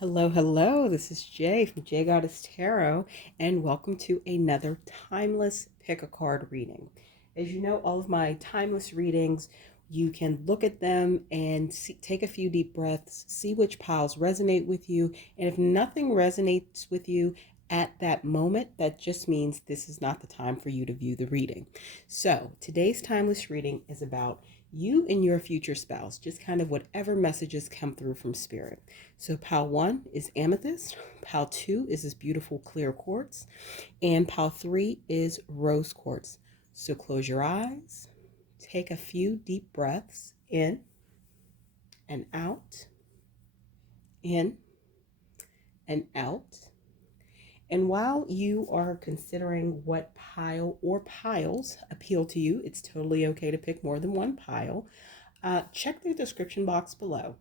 Hello, hello. This is Jay from j.goddess Tarot, and welcome to another timeless pick a card reading. As you know, all of my timeless readings, you can look at them and take a few deep breaths, see which piles resonate with you, and if nothing resonates with you at that moment, that just means this is not the time for you to view the reading. So, today's timeless reading is about you and your future spouse, just kind of whatever messages come through from spirit. So pile 1 is amethyst, pile 2 is this beautiful clear quartz, and pile 3 is rose quartz. So close your eyes, take a few deep breaths in and out, in and out. And while you are considering what pile or piles appeal to you, it's totally okay to pick more than one pile. Check the description box below.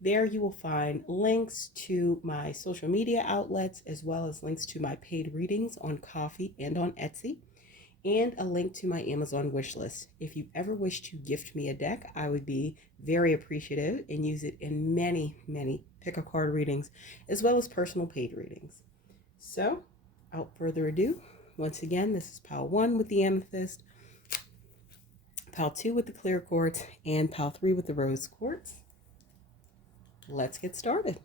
There you will find links to my social media outlets, as well as links to my paid readings on Ko-fi and on Etsy, and a link to my Amazon wish list. If you ever wish to gift me a deck, I would be very appreciative and use it in many pick a card readings, as well as personal paid readings. So, without further ado, once again, this is pile 1 with the amethyst, pile 2 with the clear quartz, and pile 3 with the rose quartz. Let's get started.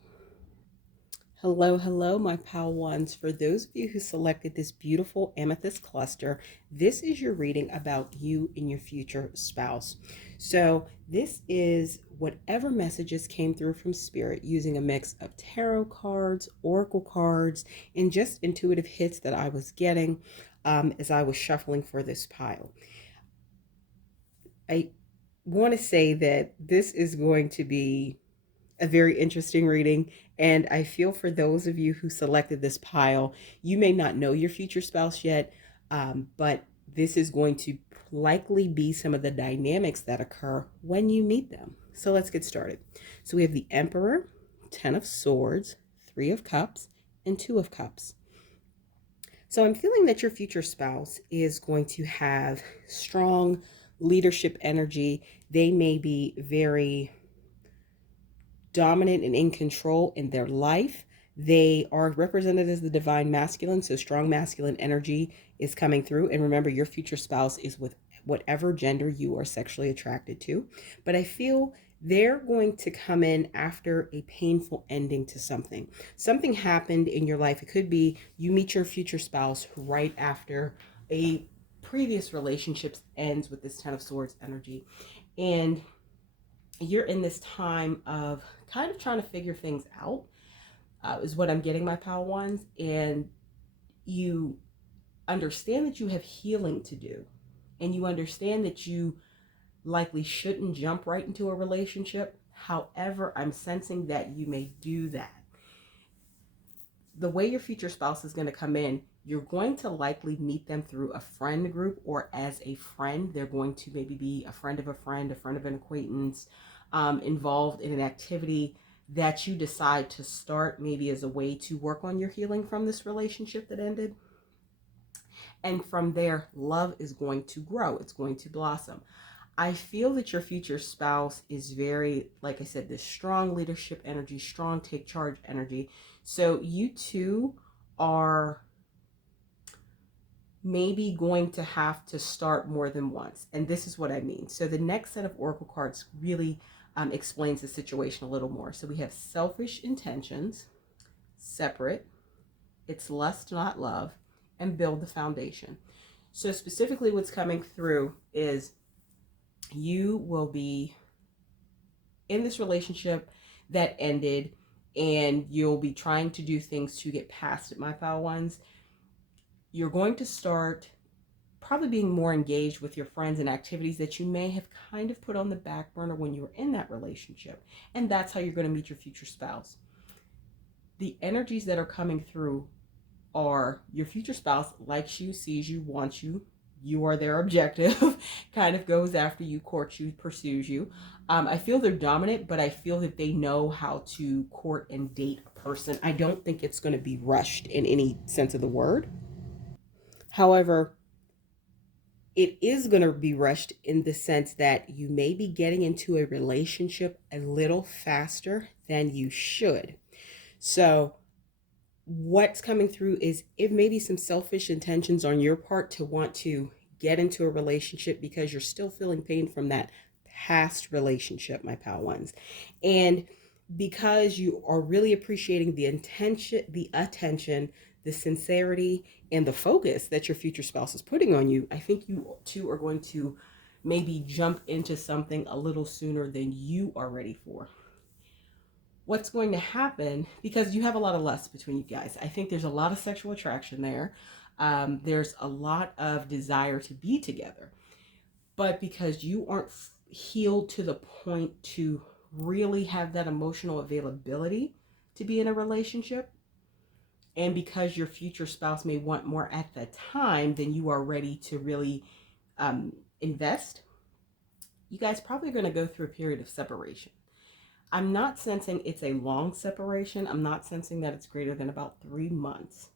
Hello, hello, my pal ones. For those of you who selected this beautiful amethyst cluster, this is your reading about you and your future spouse. So this is whatever messages came through from spirit using a mix of tarot cards, oracle cards, and just intuitive hits that I was getting as I was shuffling for this pile. I want to say that this is going to be a very interesting reading, and I feel for those of you who selected this pile, you may not know your future spouse yet, but this is going to likely be some of the dynamics that occur when you meet them. So let's get started. So we have the Emperor, 10 of Swords, 3 of Cups, and 2 of Cups. So I'm feeling that your future spouse is going to have strong leadership energy. They may be very dominant and in control in their life. They are represented as the divine masculine, so strong masculine energy is coming through. And remember, your future spouse is with whatever gender you are sexually attracted to. But I feel they're going to come in after a painful ending to something. Something happened in your life. It could be you meet your future spouse right after a previous relationship ends with this 10 of Swords energy. And you're in this time of kind of trying to figure things out, is what I'm getting, my pal ones. And you understand that you have healing to do, and you understand that you likely shouldn't jump right into a relationship. However, I'm sensing that you may do that. The way your future spouse is going to come in, you're going to likely meet them through a friend group or as a friend. They're going to maybe be a friend of a friend of an acquaintance, involved in an activity that you decide to start maybe as a way to work on your healing from this relationship that ended. And from there, love is going to grow. It's going to blossom. I feel that your future spouse is very, like I said, this strong leadership energy, strong take charge energy. So you two are maybe going to have to start more than once. And this is what I mean. So the next set of oracle cards really explains the situation a little more. So we have selfish intentions, separate, it's lust, not love, and build the foundation. So specifically what's coming through is you will be in this relationship that ended, and you'll be trying to do things to get past it, my pal ones. You're going to start probably being more engaged with your friends and activities that you may have kind of put on the back burner when you were in that relationship. And that's how you're going to meet your future spouse. The energies that are coming through are your future spouse likes you, sees you, wants you. You are their objective, kind of goes after you, courts you, pursues you. I feel they're dominant, but I feel that they know how to court and date a person. I don't think it's going to be rushed in any sense of the word. However, it is going to be rushed in the sense that you may be getting into a relationship a little faster than you should. So what's coming through is it may be some selfish intentions on your part to want to get into a relationship because you're still feeling pain from that past relationship, my pal ones. And because you are really appreciating the intention, the attention, the sincerity, and the focus that your future spouse is putting on you, I think you two are going to maybe jump into something a little sooner than you are ready for. What's going to happen, because you have a lot of lust between you guys, I think there's a lot of sexual attraction there. There's a lot of desire to be together, but because you aren't healed to the point to really have that emotional availability to be in a relationship, and because your future spouse may want more at the time than you are ready to really invest, you guys probably are going to go through a period of separation. I'm not sensing it's a long separation. I'm not sensing that it's greater than about 3 months.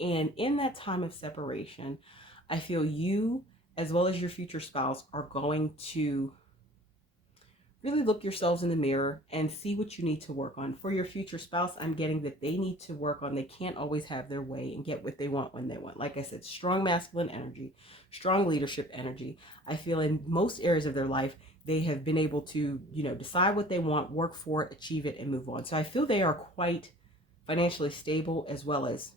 And in that time of separation, I feel you, as well as your future spouse, are going to really look yourselves in the mirror and see what you need to work on. For your future spouse, I'm getting that they need to work on, they can't always have their way and get what they want when they want. Like I said, strong masculine energy, strong leadership energy. I feel in most areas of their life, they have been able to, decide what they want, work for it, achieve it, and move on. So I feel they are quite financially stable as well as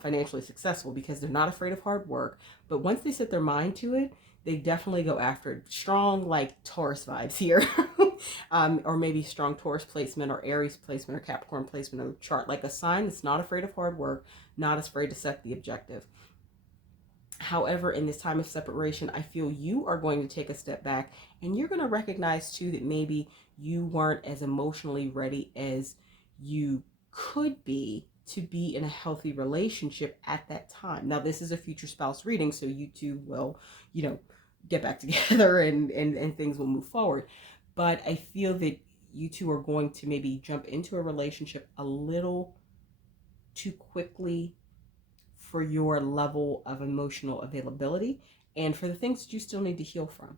financially successful because they're not afraid of hard work. But once they set their mind to it, they definitely go after it. Strong, like Taurus vibes here. Or maybe strong Taurus placement or Aries placement or Capricorn placement of the chart. Like a sign that's not afraid of hard work, not afraid to set the objective. However, in this time of separation, I feel you are going to take a step back and you're going to recognize too that maybe you weren't as emotionally ready as you could be to be in a healthy relationship at that time. Now, this is a future spouse reading, so you two will, get back together and things will move forward. But I feel that you two are going to maybe jump into a relationship a little too quickly for your level of emotional availability and for the things that you still need to heal from.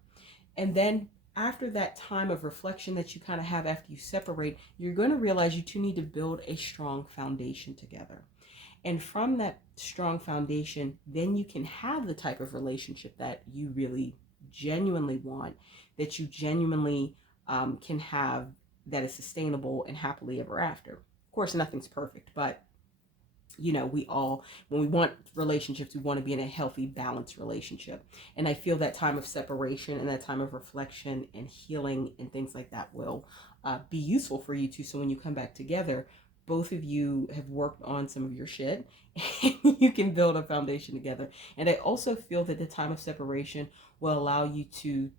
And then after that time of reflection that you kind of have after you separate, you're going to realize you two need to build a strong foundation together. And from that strong foundation, then you can have the type of relationship that you really genuinely want, that you genuinely can have, that is sustainable and happily ever after. Of course, nothing's perfect, but we all, when we want relationships, we want to be in a healthy, balanced relationship. And I feel that time of separation and that time of reflection and healing and things like that will be useful for you too. So when you come back together, both of you have worked on some of your shit and you can build a foundation together. And I also feel that the time of separation will allow you to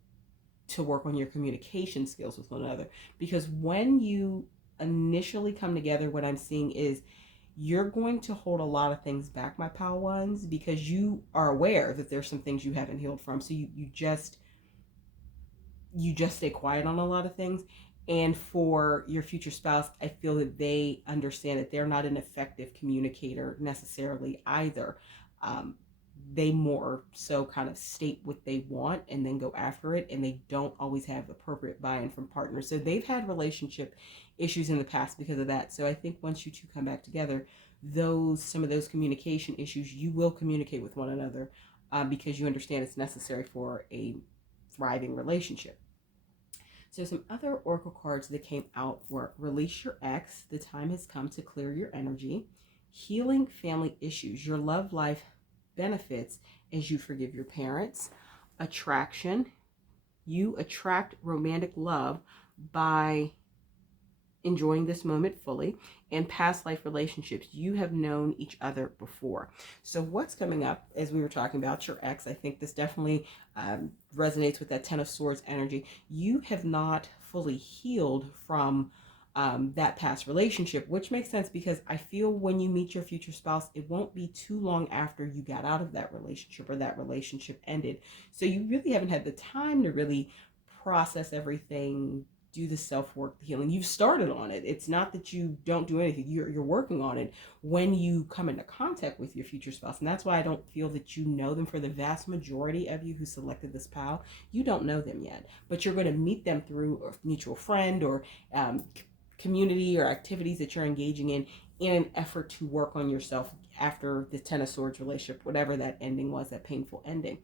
work on your communication skills with one another. Because when you initially come together, what I'm seeing is you're going to hold a lot of things back, my pal ones, because you are aware that there's some things you haven't healed from. So you just stay quiet on a lot of things. And for your future spouse, I feel that they understand that they're not an effective communicator necessarily either. They more so kind of state what they want and then go after it, and they don't always have appropriate buy-in from partners. So they've had relationship issues in the past because of that. So I think once you two come back together, some of those communication issues, you will communicate with one another because you understand it's necessary for a thriving relationship. So some other oracle cards that came out were release your ex, the time has come to clear your energy, healing family issues, your love life benefits as you forgive your parents, attraction, you attract romantic love by enjoying this moment fully, and past life relationships, you have known each other before. So what's coming up, as we were talking about your ex, I think this definitely resonates with that 10 of Swords energy. You have not fully healed from that past relationship, which makes sense because I feel when you meet your future spouse, it won't be too long after you got out of that relationship or that relationship ended. So you really haven't had the time to really process everything, do the self-work, the healing. You've started on it. It's not that you don't do anything. You're working on it when you come into contact with your future spouse. And that's why I don't feel that you know them. For the vast majority of you who selected this pal, you don't know them yet. But you're going to meet them through a mutual friend or community or activities that you're engaging in an effort to work on yourself after the Ten of Swords relationship, whatever that ending was, that painful ending.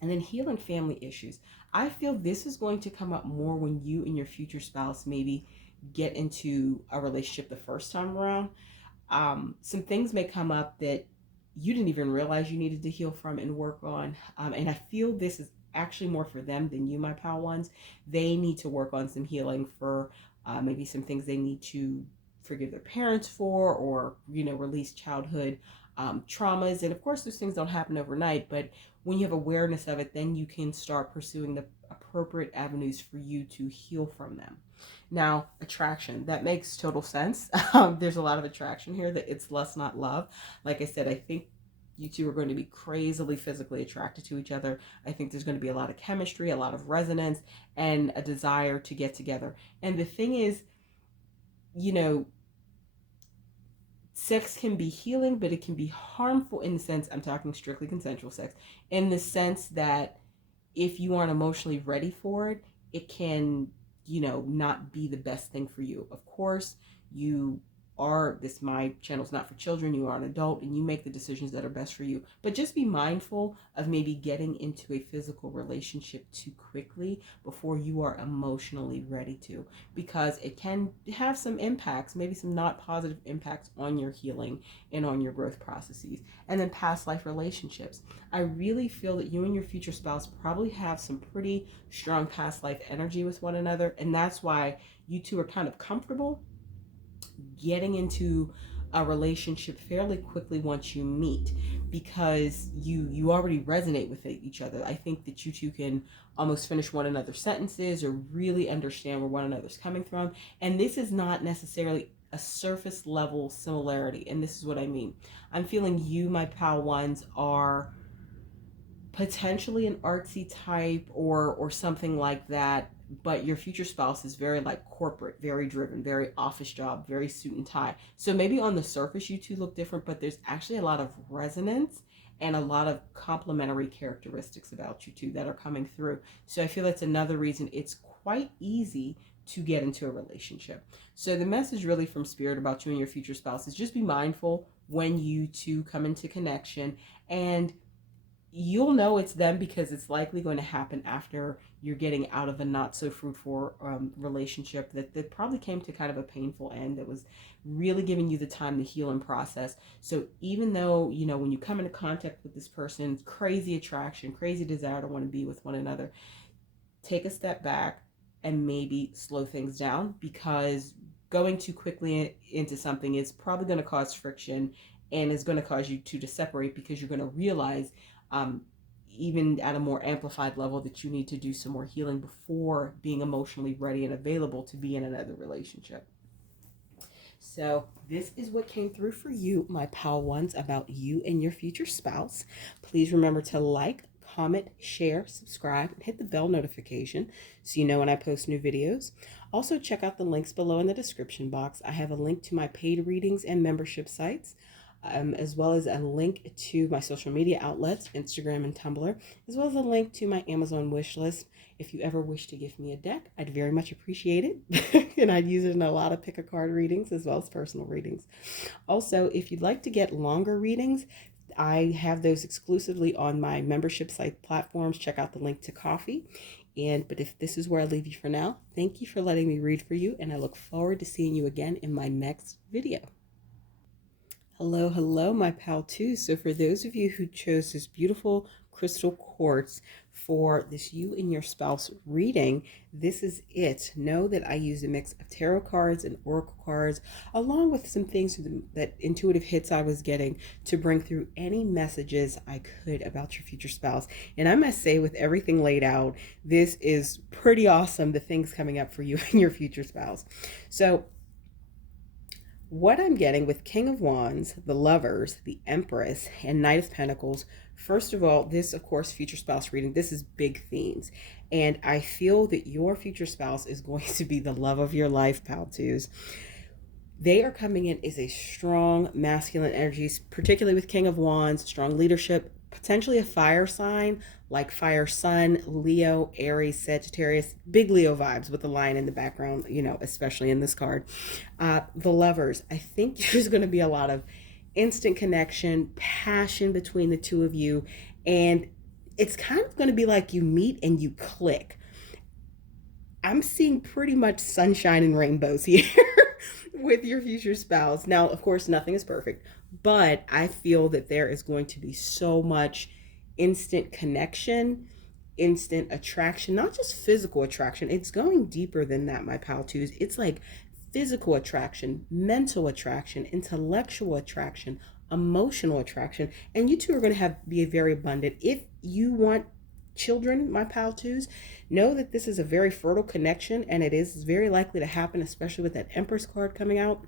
And then healing family issues. I feel this is going to come up more when you and your future spouse maybe get into a relationship the first time around. Some things may come up that you didn't even realize you needed to heal from and work on. And I feel this is actually more for them than you, my pal ones. They need to work on some healing for maybe some things they need to forgive their parents for, or, release childhood traumas. And of course, those things don't happen overnight, but when you have awareness of it, then you can start pursuing the appropriate avenues for you to heal from them. Now, attraction, that makes total sense. There's a lot of attraction here, that it's lust, not love. Like I said, I think you two are going to be crazily physically attracted to each other. I think there's going to be a lot of chemistry, a lot of resonance, and a desire to get together. And the thing is, sex can be healing, but it can be harmful in the sense, I'm talking strictly consensual sex, in the sense that if you aren't emotionally ready for it, it can, not be the best thing for you. Of course, my channel's not for children, you are an adult, and you make the decisions that are best for you. But just be mindful of maybe getting into a physical relationship too quickly before you are emotionally ready to, because it can have some impacts, maybe some not positive impacts on your healing and on your growth processes. And then past life relationships. I really feel that you and your future spouse probably have some pretty strong past life energy with one another, and that's why you two are kind of comfortable getting into a relationship fairly quickly once you meet, because you already resonate with each other. I think that you two can almost finish one another's sentences or really understand where one another's coming from. And this is not necessarily a surface level similarity, and this is what I mean. I'm feeling you, my pal ones, are potentially an artsy type or something like that, but your future spouse is very like corporate, very driven, very office job, very suit and tie. So maybe on the surface you two look different, but there's actually a lot of resonance and a lot of complementary characteristics about you two that are coming through. So I feel that's another reason it's quite easy to get into a relationship. So the message really from Spirit about you and your future spouse is just be mindful when you two come into connection, and you'll know it's them because it's likely going to happen after you're getting out of a not so fruitful relationship that probably came to kind of a painful end, that was really giving you the time to heal and process. So even though, when you come into contact with this person, crazy attraction, crazy desire to want to be with one another, take a step back and maybe slow things down, because going too quickly into something is probably going to cause friction and is going to cause you two to separate, because you're going to realize even at a more amplified level that you need to do some more healing before being emotionally ready and available to be in another relationship. So this is what came through for you, my pal ones, about you and your future spouse. Please remember to like, comment, share, subscribe, and hit the bell notification so you know when I post new videos. Also, check out the links below in the description box. I have a link to my paid readings and membership sites, as well as a link to my social media outlets, Instagram and Tumblr, as well as a link to my Amazon wish list. If you ever wish to give me a deck, I'd very much appreciate it. And I'd use it in a lot of pick a card readings as well as personal readings. Also, if you'd like to get longer readings, I have those exclusively on my membership site platforms. Check out the link to Coffee. But if this is where I leave you for now, thank you for letting me read for you, and I look forward to seeing you again in my next video. Hello, my pal too. So for those of you who chose this beautiful crystal quartz for this you and your spouse reading, this is it. Know that I use a mix of tarot cards and oracle cards, along with some things that intuitive hits I was getting to bring through any messages I could about your future spouse. And I must say, with everything laid out, this is pretty awesome, the things coming up for you and your future spouse. So what I'm getting with King of Wands, the Lovers, the Empress, and Knight of Pentacles, first of all, this, of course, future spouse reading, this is big themes. And I feel that your future spouse is going to be the love of your life, pal twos. They are coming in as a strong masculine energies, particularly with King of Wands, strong leadership, potentially a fire sign like fire sun, Leo, Aries, Sagittarius, big Leo vibes with the lion in the background, especially in this card. The lovers, I think there's going to be a lot of instant connection, passion between the two of you. And it's kind of going to be like you meet and you click. I'm seeing pretty much sunshine and rainbows here with your future spouse. Now, of course, nothing is perfect, but I feel that there is going to be so much instant connection, instant attraction, not just physical attraction. It's going deeper than that, my pal twos. It's like physical attraction, mental attraction, intellectual attraction, emotional attraction, and you two are going to be very abundant. If you want children, my pal twos, know that this is a very fertile connection, and it is very likely to happen, especially with that Empress card coming out.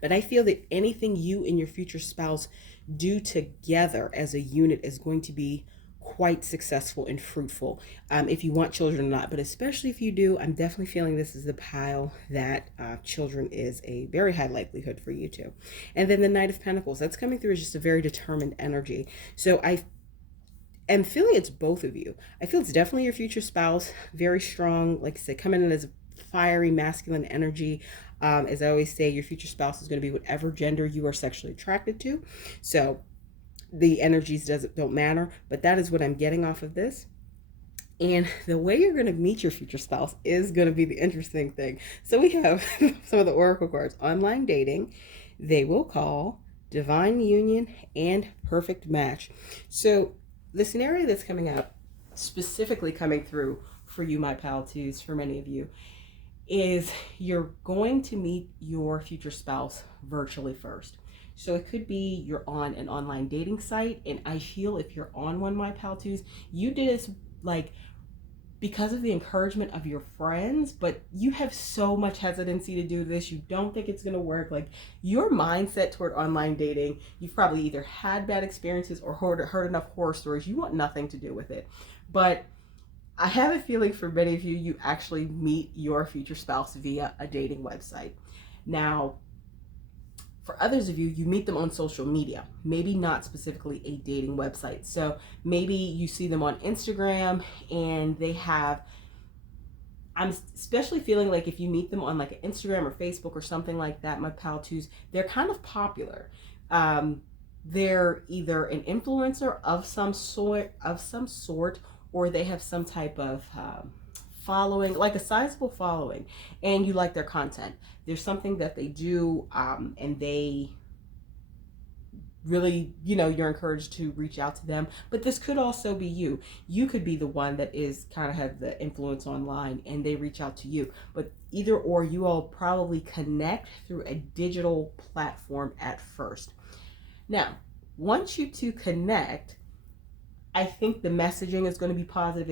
But I feel that anything you and your future spouse do together as a unit is going to be quite successful and fruitful, if you want children or not. But especially if you do, I'm definitely feeling this is the pile that children is a very high likelihood for you too. And then the Knight of Pentacles, that's coming through as just a very determined energy. So I am feeling it's both of you. I feel it's definitely your future spouse, very strong, like I said, coming in as a fiery masculine energy. As I always say, your future spouse is going to be whatever gender you are sexually attracted to. So the energies don't matter, but that is what I'm getting off of this. And the way you're going to meet your future spouse is going to be the interesting thing. So we have some of the oracle cards: online dating, they will call, divine union, and perfect match. So the scenario that's coming out, specifically coming through for you, my pal twos, for many of you, is you're going to meet your future spouse virtually first. So it could be you're on an online dating site, and I feel if you're on one, my pal twos, you did this like because of the encouragement of your friends, but you have so much hesitancy to do this. You don't think it's going to work. Like, your mindset toward online dating, you've probably either had bad experiences or heard enough horror stories. You want nothing to do with it. But I have a feeling for many of you, you actually meet your future spouse via a dating website. Now, for others of you, you meet them on social media, maybe not specifically a dating website. So maybe you see them on Instagram and they have, I'm especially feeling like if you meet them on like an Instagram or Facebook or something like that, my pal twos, they're kind of popular. They're either an influencer of some sort, or they have some type of following, like a sizable following, and you like their content. There's something that they do, and they really, you're encouraged to reach out to them. But this could also be you. You could be the one that is kind of have the influence online and they reach out to you. But either or, you all probably connect through a digital platform at first. Now, once you two connect, I think the messaging is going to be positive.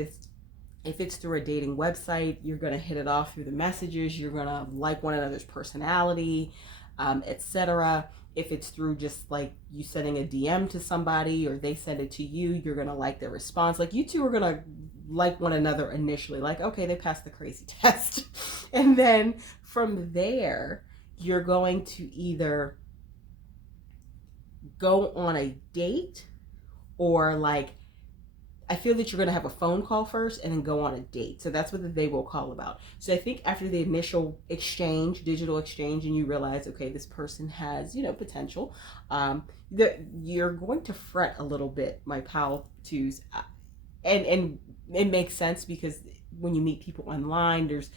If it's through a dating website, you're going to hit it off through the messages. You're going to like one another's personality, etc. If it's through just like you sending a DM to somebody or they send it to you, you're going to like their response. Like, you two are going to like one another initially. Like, okay, they passed the crazy test. And then from there, you're going to either go on a date, or like, I feel that you're going to have a phone call first and then go on a date. So that's what the they will call about. So I think after the initial exchange, digital exchange, and you realize, okay, this person has, potential, you're going to fret a little bit, my pal twos. And it makes sense, because when you meet people online, there's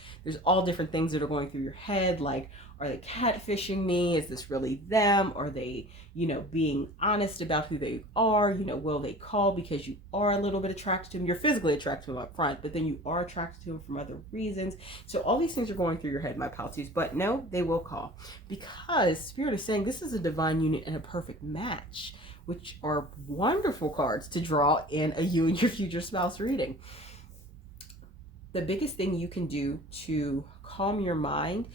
all different things that are going through your head. Like, are they catfishing me? Is this really them? Are they, being honest about who they are? Will they call because you are a little bit attracted to them? You're physically attracted to them up front, but then you are attracted to them from other reasons. So all these things are going through your head, my pal twos. But no, they will call, because Spirit is saying this is a divine union and a perfect match, which are wonderful cards to draw in a you and your future spouse reading. The biggest thing you can do to calm your mind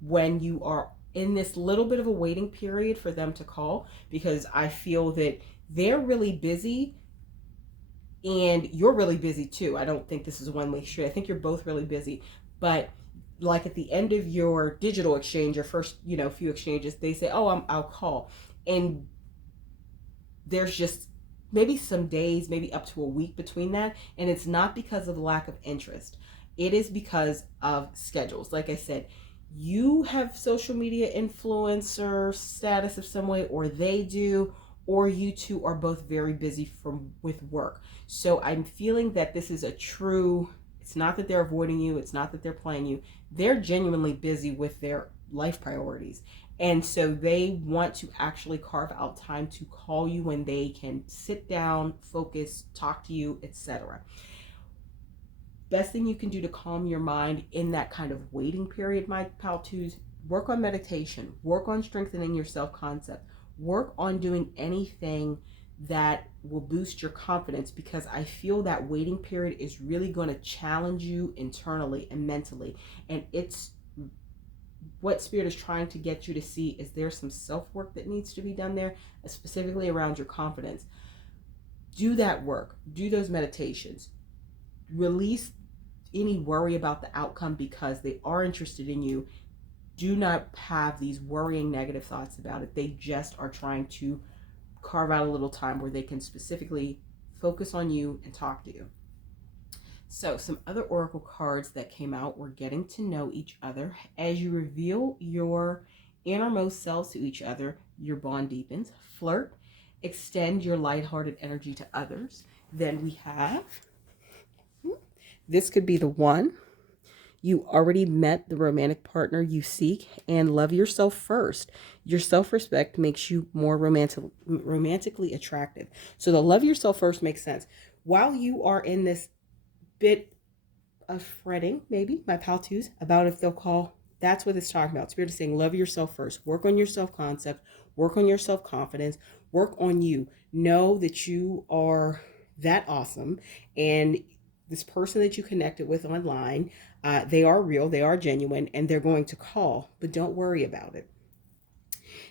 when you are in this little bit of a waiting period for them to call, because I feel that they're really busy and you're really busy too. I don't think this is a one-way street. I think you're both really busy. But like at the end of your digital exchange, your first, few exchanges, they say, oh, I'll call. And there's just maybe some days, maybe up to a week between that. And it's not because of the lack of interest. It is because of schedules. Like I said, you have social media influencer status of some way, or they do, or you two are both very busy with work. So I'm feeling that this is a true, it's not that they're avoiding you, it's not that they're playing you. They're genuinely busy with their life priorities. And so they want to actually carve out time to call you when they can sit down, focus, talk to you, etc. Best thing you can do to calm your mind in that kind of waiting period, my pal twos, work on meditation, work on strengthening your self-concept, work on doing anything that will boost your confidence, because I feel that waiting period is really going to challenge you internally and mentally. And it's what spirit is trying to get you to see is there's some self-work that needs to be done there, specifically around your confidence. Do that work, do those meditations, release any worry about the outcome because they are interested in you. Do not have these worrying negative thoughts about it. They just are trying to carve out a little time where they can specifically focus on you and talk to you. So some other oracle cards that came out were getting to know each other. As you reveal your innermost selves to each other, your bond deepens. Flirt, extend your lighthearted energy to others. Then we have, this could be the one. You already met the romantic partner you seek, and love yourself first. Your self-respect makes you more romantically attractive. So the love yourself first makes sense. While you are in this bit of fretting, maybe, my pal twos, about if they'll call, that's what it's talking about. Spirit is saying love yourself first. Work on your self-concept. Work on your self-confidence. Work on you. Know that you are that awesome. And this person that you connected with online, they are real, they are genuine, and they're going to call, but don't worry about it.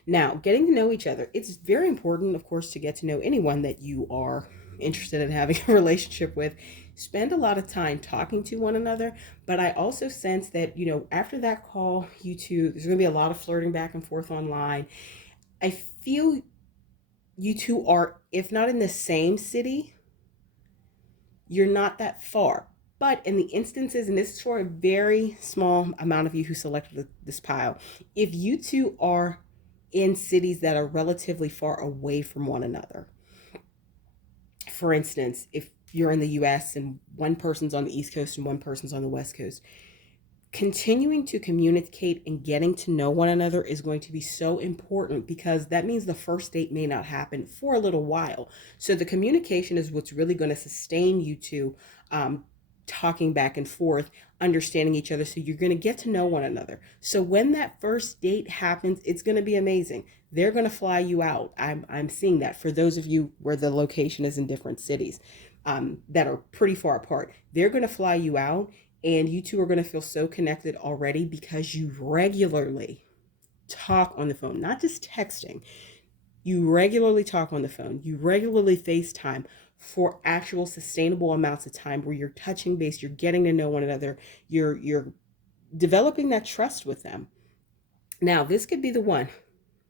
Now, getting to know each other, it's very important, of course, to get to know anyone that you are interested in having a relationship with. Spend a lot of time talking to one another, but I also sense that, after that call, you two, there's going to be a lot of flirting back and forth online. I feel you two are, if not in the same city, you're not that far. But in the instances, and this is for a very small amount of you who selected this pile, if you two are in cities that are relatively far away from one another, for instance, if you're in the US and one person's on the East Coast and one person's on the West Coast, continuing to communicate and getting to know one another is going to be so important, because that means the first date may not happen for a little while. So the communication is what's really going to sustain you two talking back and forth, understanding each other. So you're going to get to know one another. So when that first date happens, it's going to be amazing. They're going to fly you out. I'm seeing that for those of you where the location is in different cities that are pretty far apart. They're going to fly you out, and you two are going to feel so connected already because you regularly talk on the phone, not just texting. You regularly talk on the phone. You regularly FaceTime for actual sustainable amounts of time where you're touching base, you're getting to know one another, you're developing that trust with them. Now, this could be the one.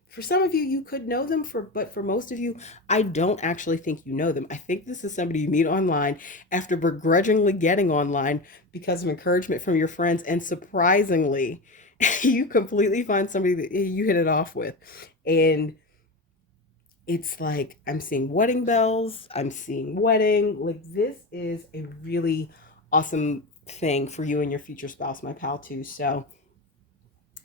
For some of you, you could know them, but for most of you, I don't actually think you know them. I think this is somebody you meet online after begrudgingly getting online because of encouragement from your friends, and surprisingly, you completely find somebody that you hit it off with. And it's like, I'm seeing wedding bells, I'm seeing wedding. Like, this is a really awesome thing for you and your future spouse, my pal, too. So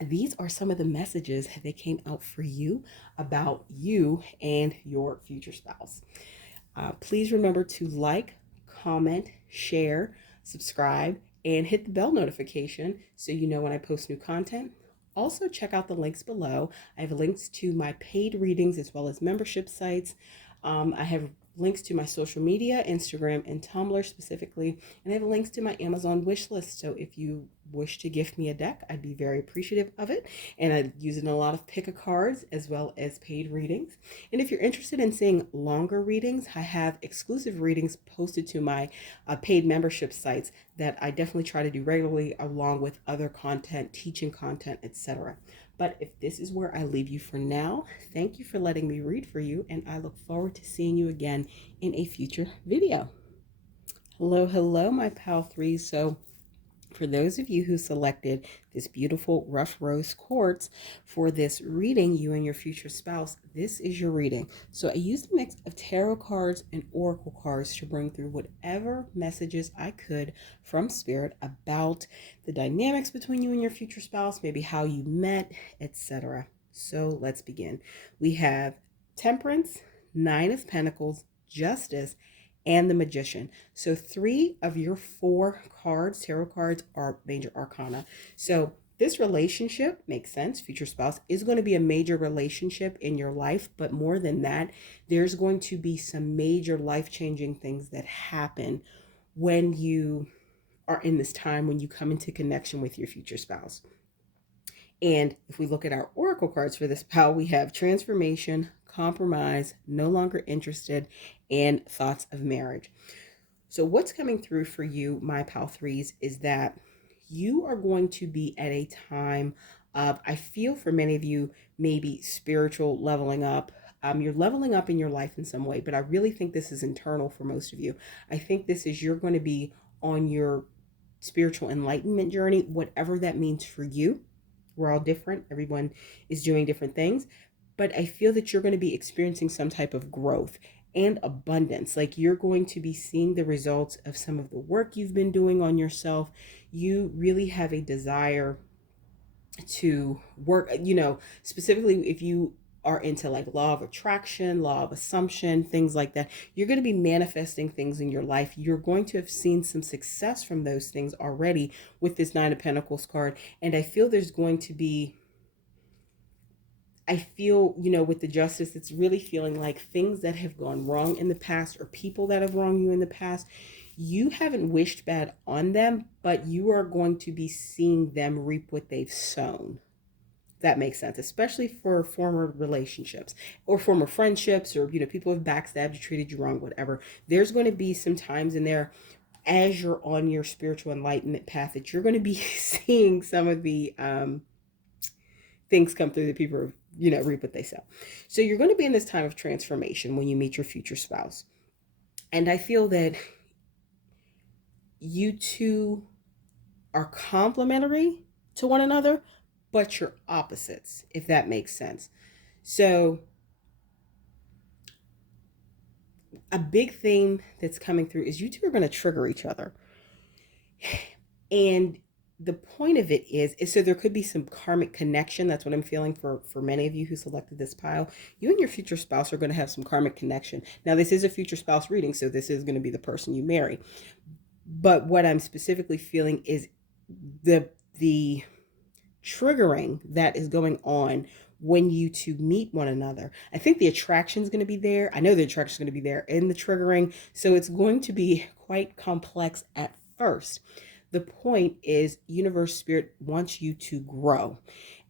these are some of the messages that came out for you about you and your future spouse. Please remember to like, comment, share, subscribe, and hit the bell notification so you know when I post new content. Also, check out the links below. I have links to my paid readings as well as membership sites. I have links to my social media, Instagram and Tumblr specifically, and I have links to my Amazon wish list. So if you wish to gift me a deck, I'd be very appreciative of it. And I use it in a lot of pick-a-cards as well as paid readings. And if you're interested in seeing longer readings, I have exclusive readings posted to my paid membership sites that I definitely try to do regularly, along with other content, teaching content, etc. But if this is where I leave you for now, thank you for letting me read for you, and I look forward to seeing you again in a future video. Hello, hello, my pal threes. So for those of you who selected this beautiful rough rose quartz for this reading, you and your future spouse, this is your reading. So I used a mix of tarot cards and oracle cards to bring through whatever messages I could from spirit about the dynamics between you and your future spouse, maybe how you met, etc. So let's begin. We have Temperance, Nine of Pentacles, Justice, and the Magician. So 3 of your 4 cards, tarot cards, are major arcana. So this relationship makes sense. Future spouse is going to be a major relationship in your life, but more than that, there's going to be some major life-changing things that happen when you are in this time, when you come into connection with your future spouse. And if we look at our oracle cards for this pal, we have transformation, compromise, no longer interested, and thoughts of marriage. So what's coming through for you, my pal threes, is that you are going to be at a time of, I feel for many of you, maybe spiritual leveling up. You're leveling up in your life in some way, but I really think this is internal for most of you. I think this is, you're going to be on your spiritual enlightenment journey, whatever that means for you. We're all different. Everyone is doing different things. But I feel that you're going to be experiencing some type of growth and abundance. Like you're going to be seeing the results of some of the work you've been doing on yourself. You really have a desire to work, specifically if you are into like law of attraction, law of assumption, things like that, you're going to be manifesting things in your life. You're going to have seen some success from those things already with this Nine of Pentacles card. And I feel there's going to be, with the Justice, it's really feeling like things that have gone wrong in the past or people that have wronged you in the past, you haven't wished bad on them, but you are going to be seeing them reap what they've sown. That makes sense, especially for former relationships or former friendships, or, people have backstabbed you, treated you wrong, whatever. There's going to be some times in there as you're on your spiritual enlightenment path that you're going to be seeing some of the things come through that people, reap what they sow. So you're going to be in this time of transformation when you meet your future spouse. And I feel that you two are complementary to one another, but you're opposites, if that makes sense. So a big theme that's coming through is you two are going to trigger each other. And the point of it is so there could be some karmic connection. That's what I'm feeling for many of you who selected this pile. You and your future spouse are going to have some karmic connection. Now, this is a future spouse reading, so this is going to be the person you marry. But what I'm specifically feeling is the triggering that is going on when you two meet one another. I think the attraction is going to be there. I know the attraction is going to be there in the triggering. So it's going to be quite complex at first. The point is, universe spirit wants you to grow,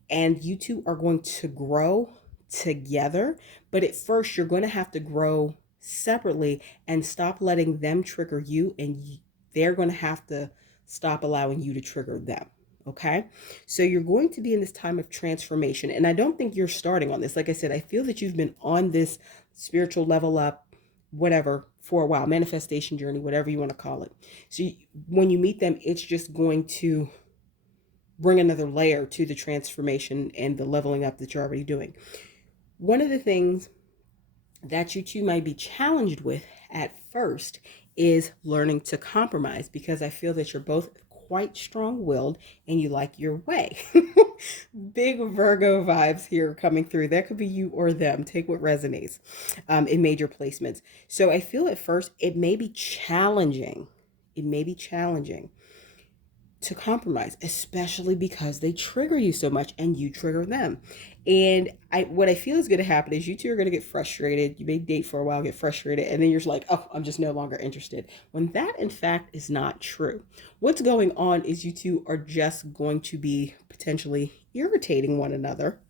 and you two are going to grow together. But at first, you're going to have to grow separately and stop letting them trigger you, and they're going to have to stop allowing you to trigger them. Okay, so you're going to be in this time of transformation, and I don't think you're starting on this. Like I said, I feel that you've been on this spiritual level up, whatever, for a while, manifestation journey, whatever you want to call it. So when you meet them, it's just going to bring another layer to the transformation and the leveling up that you're already doing. One of the things that you two might be challenged with at first is learning to compromise, because I feel that you're both quite strong-willed and you like your way. Big Virgo vibes here coming through. That could be you or them. Take what resonates in major placements. So I feel at first it may be challenging. It may be challenging to compromise, especially because they trigger you so much and you trigger them. And what I feel is going to happen is you two are going to get frustrated. You may date for a while, get frustrated, and then you're just like, oh, I'm just no longer interested. When that, in fact, is not true. What's going on is you two are just going to be potentially irritating one another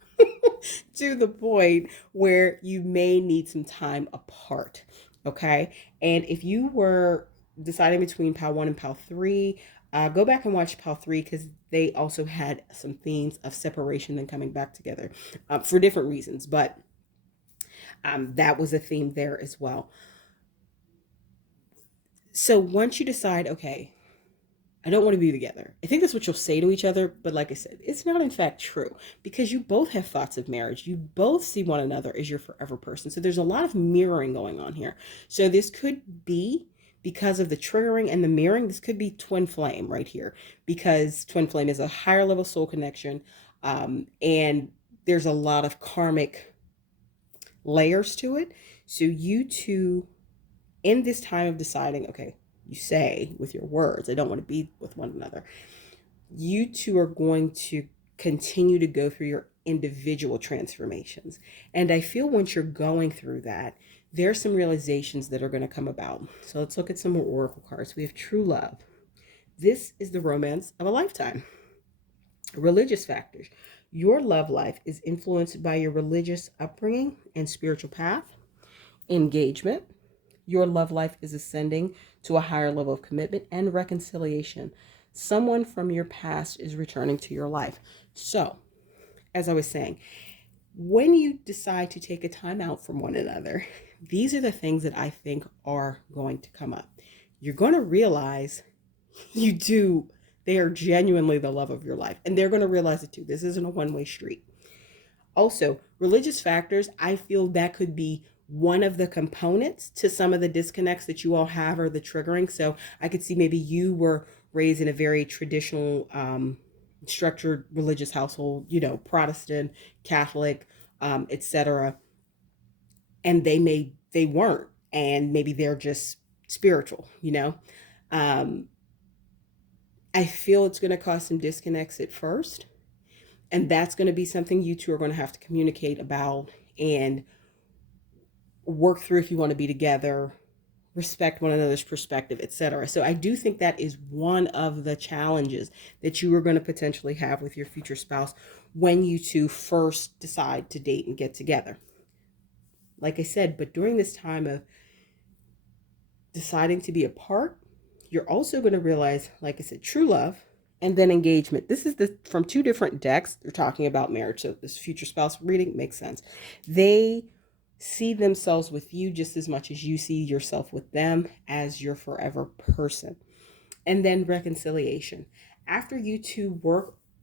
to the point where you may need some time apart. Okay. And if you were deciding between pile 1 and pile 3, Go back and watch Pal 3 because they also had some themes of separation and coming back together for different reasons, but that was a theme there as well. So once you decide, okay, I don't want to be together, I think that's what you'll say to each other. But like I said, it's not in fact true because you both have thoughts of marriage. You both see one another as your forever person. So there's a lot of mirroring going on here. So this could be because of the triggering and the mirroring. This could be twin flame right here because twin flame is a higher level soul connection. And there's a lot of karmic layers to it. So you two in this time of deciding, okay, you say with your words, I don't want to be with one another, you two are going to continue to go through your individual transformations. And I feel once you're going through that, there's some realizations that are going to come about. So let's look at some more oracle cards. We have true love. This is the romance of a lifetime. Religious factors. Your love life is influenced by your religious upbringing and spiritual path. Engagement. Your love life is ascending to a higher level of commitment and reconciliation. Someone from your past is returning to your life. So, as I was saying, when you decide to take a time out from one another, these are the things that I think are going to come up. You're going to realize they are genuinely the love of your life. And they're going to realize it too. This isn't a one-way street. Also, religious factors, I feel that could be one of the components to some of the disconnects that you all have or the triggering. So I could see maybe you were raised in a very traditional, structured religious household, Protestant, Catholic, etc. And they weren't, and maybe they're just spiritual. I feel it's going to cause some disconnects at first. And that's going to be something you two are going to have to communicate about and work through if you want to be together, respect one another's perspective, etc. So I do think that is one of the challenges that you are going to potentially have with your future spouse when you two first decide to date and get together. Like I said, but during this time of deciding to be apart, you're also going to realize, like I said, true love and then engagement. This is from two different decks. They're talking about marriage. So this future spouse reading makes sense. They see themselves with you just as much as you see yourself with them as your forever person. And then reconciliation. After you two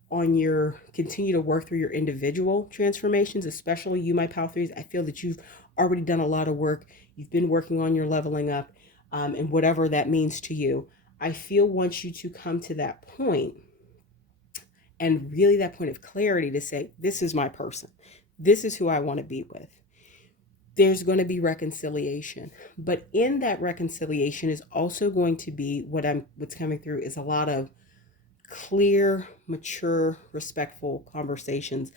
continue to work through your individual transformations, especially you, my pal threes, I feel that you've already done a lot of work. You've been working on your leveling up, and whatever that means to you. I feel once you two come to that point, and really that point of clarity to say, this is my person, this is who I want to be with, there's going to be reconciliation. But in that reconciliation is also going to be what's coming through is a lot of clear, mature, respectful conversations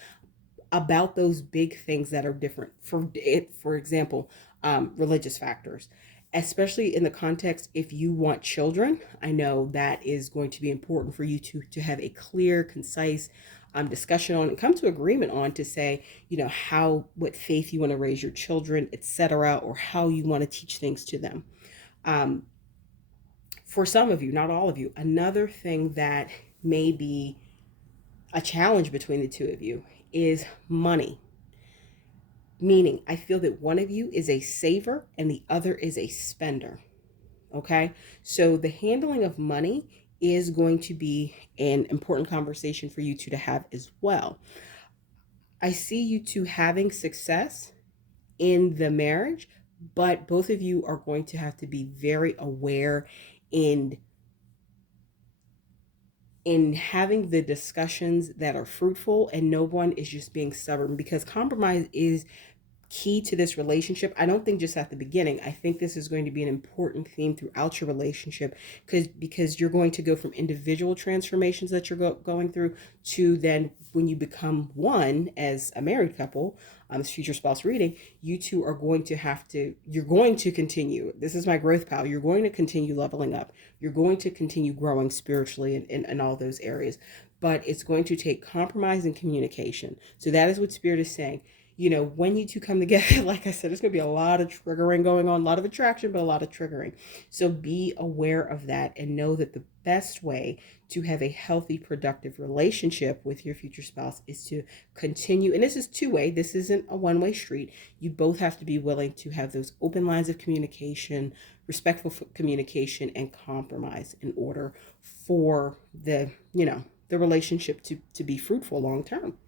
about those big things that are different. For example, religious factors, especially in the context if you want children. I know that is going to be important for you to have a clear, concise discussion on and come to agreement on, to say, what faith you want to raise your children, etc., or how you want to teach things to them. For some of you, not all of you, another thing that may be a challenge between the two of you is money. Meaning, I feel that one of you is a saver and the other is a spender. Okay? So the handling of money is going to be an important conversation for you two to have as well. I see you two having success in the marriage, but both of you are going to have to be very aware in having the discussions that are fruitful, and no one is just being stubborn, because compromise is key to this relationship. I don't think just at the beginning. I think this is going to be an important theme throughout your relationship, because you're going to go from individual transformations that you're going through to then when you become one as a married couple, this future spouse reading, you two are going to you're going to continue. This is my growth pal. You're going to continue leveling up. You're going to continue growing spiritually in all those areas. But it's going to take compromise and communication. So that is what Spirit is saying. when you two come together, like I said, there's going to be a lot of triggering going on, a lot of attraction, but a lot of triggering. So be aware of that and know that the best way to have a healthy, productive relationship with your future spouse is to continue. And this is two-way. This isn't a one-way street. You both have to be willing to have those open lines of communication, respectful communication, and compromise in order for the relationship to be fruitful long term.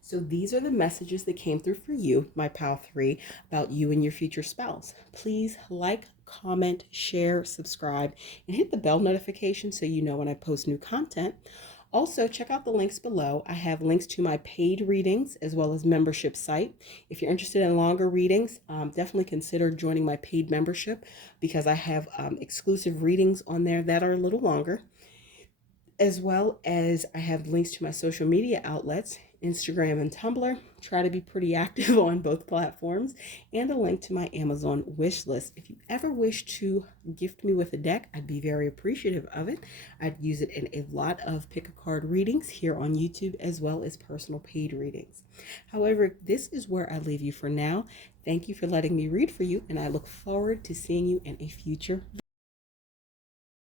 So these are the messages that came through for you, my pal 3, about you and your future spouse. Please like, comment, share, subscribe, and hit the bell notification so you know when I post new content. Also, check out the links below. I have links to my paid readings as well as membership site. If you're interested in longer readings, definitely consider joining my paid membership because I have exclusive readings on there that are a little longer, as well as I have links to my social media outlets, Instagram and Tumblr. Try to be pretty active on both platforms, and a link to my Amazon wish list. If you ever wish to gift me with a deck, I'd be very appreciative of it. I'd use it in a lot of pick a card readings here on YouTube as well as personal paid readings. However, this is where I leave you for now. Thank you for letting me read for you, and I look forward to seeing you in a future video.